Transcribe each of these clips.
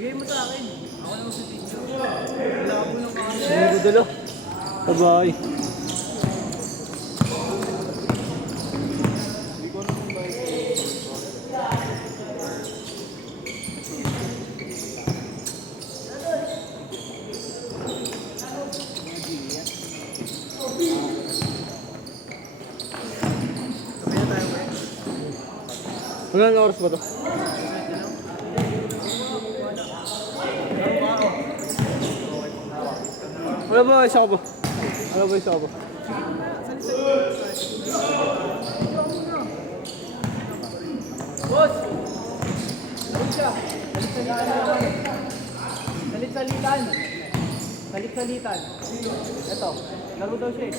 Bigay mo sa akin. Ako naman sa pizza. Wala ako ng kami. Hindi ko dala. Sabay. Hanggang oras ba ito? Wala ba isa ka ba? Wala ba isa ka ba? Boss! Salit siya. Salit-salitan. Salit-salitan. Ito. Laro daw siya eh.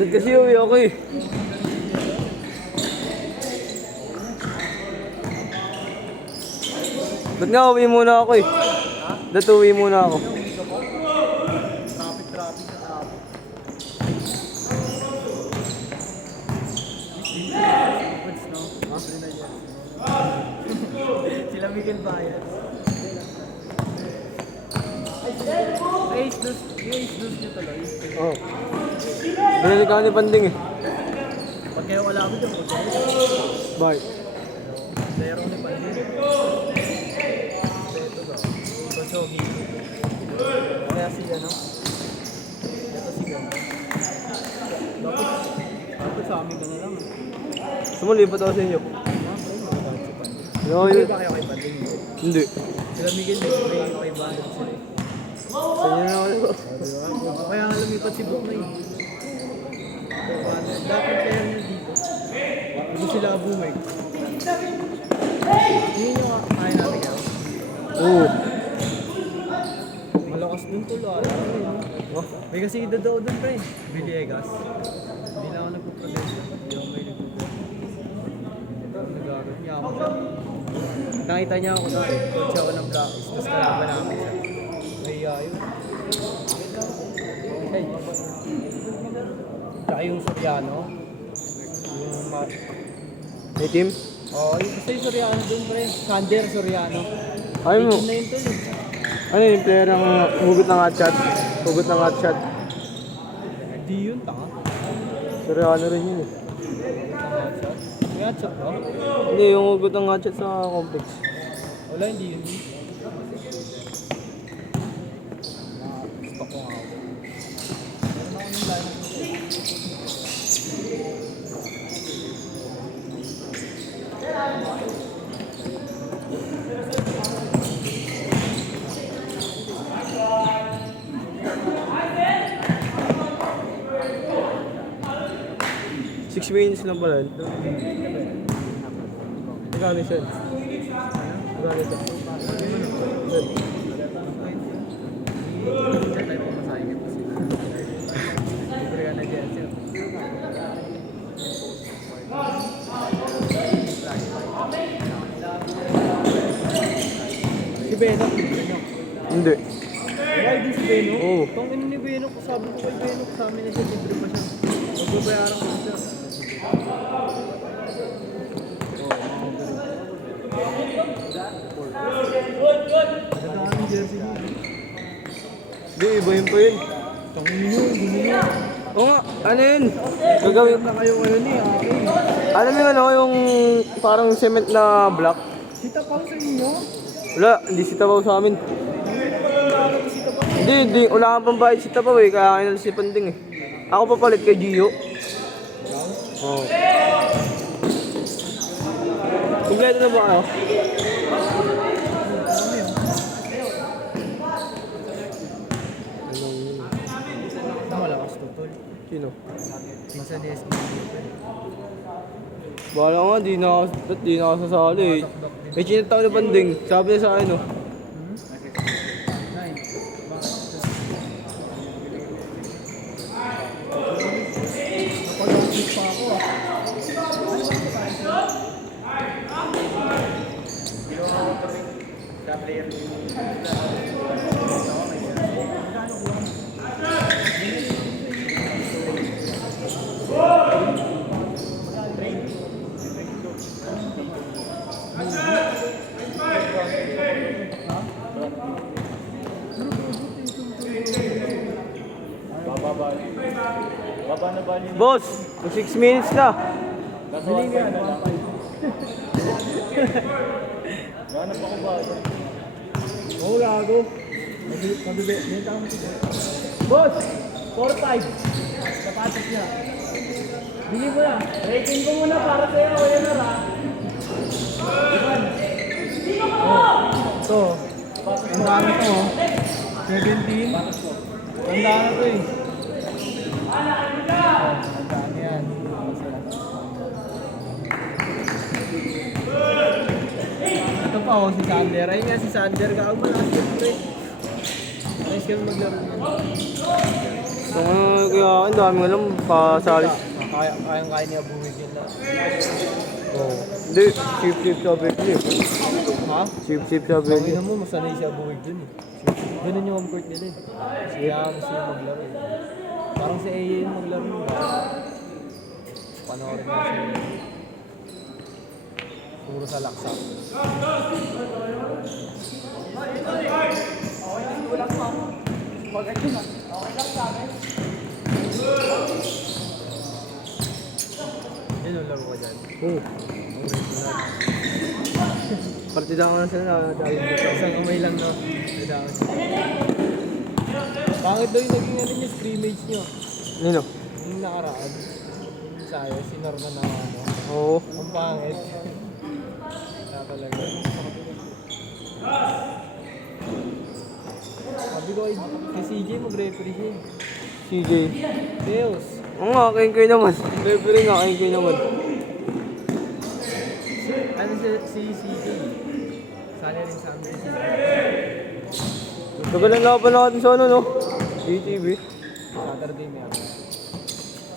Dad kasi uwi ako eh. Dad nga uwi muna ako eh. Dad uwi muna ako. Traffic sa tao. Sila Miguel Baez. Ace dos nyo tuloy. Oo. Binalik ako ni Panding eh. Pag kayo wala mo dyan, Bye. Zero ni Panding. Ito ba? Ito Chogi. Kaya si ano? Ito si Ganda. Dapat sa amin ka na lang. Sumulipat ako sa inyo. Hindi ba kayo kay Panding? Hindi. Sila Miguel, may kay Bandit sila. Sa inyo na ako. Kaya nga lumipat si Buknoy. Dapat kaya nyo dito. Hindi sila bumay. Hindi nyo kaya namin yan. Oo. Malakas dun tulo. May kasi idadaw dun pre. Villegas. Hindi na ako nagpo-protesta. Hindi ako may nagpo-protesta. Nagagat niya ako dyan. Nakita niya ako dun. Coach ako ng practice. Tapos kalaban namin siya. May yun. Hey. Tsaka yung Soriano. Yung May team? oh, yung isa yung Soriano dun pre. Sander Soriano. Ay mo. 18 na yun tol eh. Ano yung player ang hugot ng hotshot? Hugot ng hotshot. Di yun, tanga. Soriano rin yun eh. May hotshot ba? Hindi, yung hugot ng hotshot sa complex. Wala, hindi yun. Stock ko nga ako. Meron ako ng line. 6 minutes lang pala. Magkano siya? Magkano siya? Si Benok. Hindi. Why di si Benok? Oo. Itong ino ni Benok, sabi ko kay Benok, sa amin na siya, libre pa siya. Magbabayaran ko siya. Ganda ng jersey mo. Hindi, iba yun pa yun. Itong ino, gumawa. Oo nga, ano yun? Gagawin. Na kayo ngayon eh, akin. Alam mo ano, yung parang cement na block? Sita pa sa inyo? Wala, hindi si Tabaw sa amin. Hindi, wala kang pambayad si Tabaw eh, kaya kailan si Panding eh. Ako papalit kay Gio. Oo. Kompleto na ba kayo? Malakas to, tol. Sino? Masalias na Bahala nga, di na ako sasali eh. Eh, chinataw na Panding. Sabi niya sa akin, oh. Boss, 6 minutes na. Oo, gago. Nabibenta mo siya. Boss! 4-5. Sapatos niya. Bili mo na. Rating ko muna para sa'yo. Yan na ra. Ito. Ang dami to. 17. Ang dami to eh. Ang dami yan. Ito pa oh, si Sander. Ayun nga si Sander. Kaag malakas yun, pre. Ayos kami maglaro niyan. Kaya ang daming alam pasalis. Kayang-kaya niya buwig yun lang. Oo. Hindi, chip sa Berkeley. Ha? Chip sa Sabi Berkeley. na mo, masanay siya buwig dun eh. Ganun yung home court nila eh. Kaya mas siya maglaro eh. Parang si AA yung maglaro yun ba? Panoorin mo siya. Puro sa laksa. Yan yung laro ka dyan. Oo. Partida ko na sila na dahil Isang kamay lang no. Kailangan siya. Bakit daw yung naging ano niya, scrimmage niyo? Nino? Yung nakaraan. Yung sayo, si Norman na ano. Oo. Ang pangit. Kaya talaga. Sabi ko kay CJ mag-referee siya. CJ. Deus. Oo nga, kayo naman. Referee nga, kayo naman. Ano si CJ? Sali rin sa amin si CJ. Tagal ang laban natin sa ano, no? CTV. Saturday may ako.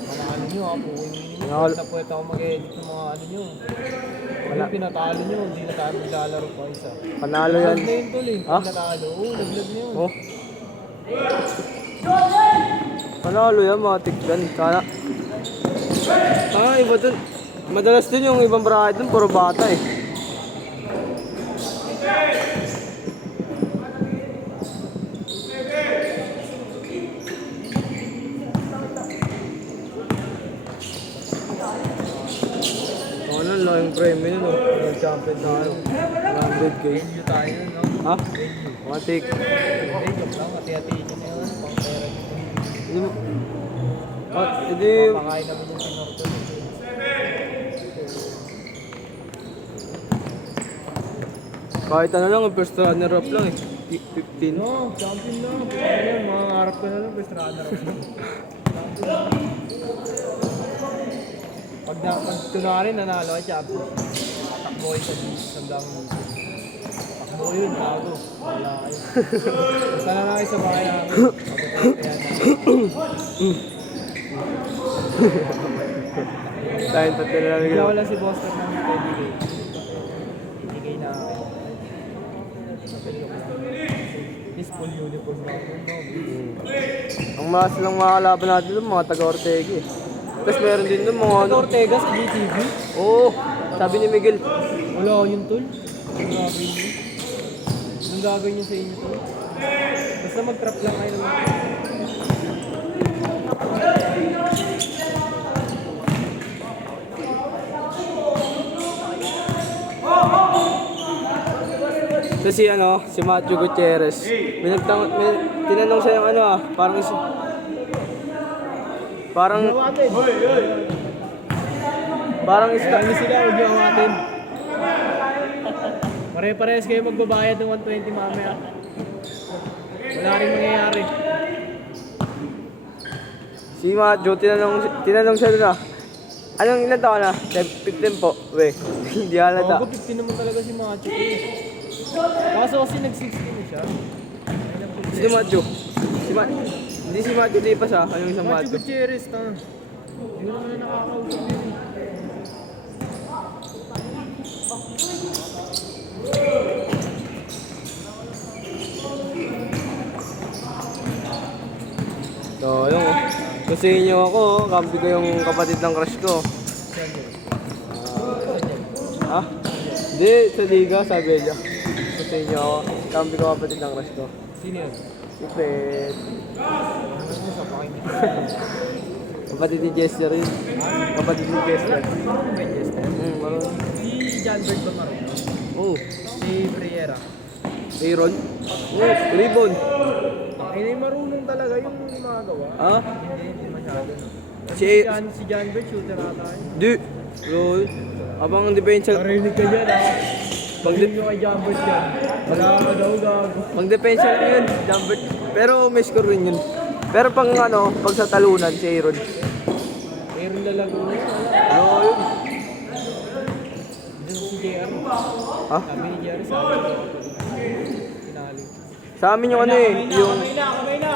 Manalo nyo ha, puwing nyo. Manalo. Sa puwet ako mag-edit ng mga ano nyo. Wala. Pinatalo nyo, hindi na tayo maglalaro pa isa. Panalo yan. Naglag na yun tol eh. Ha? Pinatalo. Oo, naglag na yun. Oh. Panalo yan, mga tigdan. Sana iba dun. Madalas din yung ibang bracket dun, puro bata eh. Ano lang yung premium nun, no? Nag-champion na ano. 100k. Venue tayo, no? Ha? Matik. Hey, joke lang. Hati-hatiin nyo na yun. Pang pera dito. Hindi mo. At, hindi. Papakain namin yung sinorto. Kahit ano lang, yung first runner up lang eh. 15. No, champion na. Ayun, mga harap ko na lang. Best runner up. Pag kunwari nanalo ay champion. Takbo sa sandang muso. Takbo yun, bago. Wala kayo. Basta na kayo sa bahay namin. Kaya Tayong tatlo na lang na. yun. Wala si Boston ng 20k. 20k na akin. Is full uniform na ako. Ang mas lang mga kalaban natin doon, mga taga-Ortega eh. Tapos meron din doon mga ano. Ortega sa GTV? Oo, sabi ni Miguel. Wala yun tol. Ang gagawin nyo. Anong gagawin nyo sa inyo tol? Basta mag-trap lang kayo naman. Tapos si ano, si Matthew Gutierrez. Tinanong siya yung ano ah, parang Kaya nyo sila, huwag nyo awatin. Pare-parehas kayo magbabayad ng 120 mamaya. Wala rin mangyayari. si Matthew, tinanong siya na. Anong ilan taon na? 15 po. We, hindi halata. Bago 15 naman talaga si Macho eh. Kaso kasi nag-16 na siya. Si Matthew. Hindi si Matthew Lipas ah, ano yung isang Macho Matthew. Gutierrez ta. Hindi ko naman na nakakausap yun eh. Kasi inyo ako, kampi ko yung kapatid ng crush ko. Saan yun? Ha? Hindi, sa Liga, sa Abella. Kasi inyo ako, kampi ko kapatid ng crush ko. Sino yun? Si Fred. Ano sa pakin? Kapatid ni Jester yun. Kapatid ni Jester. Manchester. Marunong. Si John Bird ba marunong? Oh, Si Briera. Aaron. Oh, Ribbon. Ay, marunong talaga yung mga gawa. Ah? Hindi masyado. Si- Si John Bird, shooter ata yun. Di. Lol. Abang depensa. Narinig ka dyan ah. Paglit nyo kay John Bird yan. Wala ka daw gago. Pang-depensa lang yun, Jambert. Pero may score rin yun. Pero pang ano, pag sa talunan, si Aaron. Meron na lang ulo. Ano yun? Diyan si JR. Ha? Sabi ni JR sa akin. Sinali. Sa amin yung ano eh, yung... Kamay na!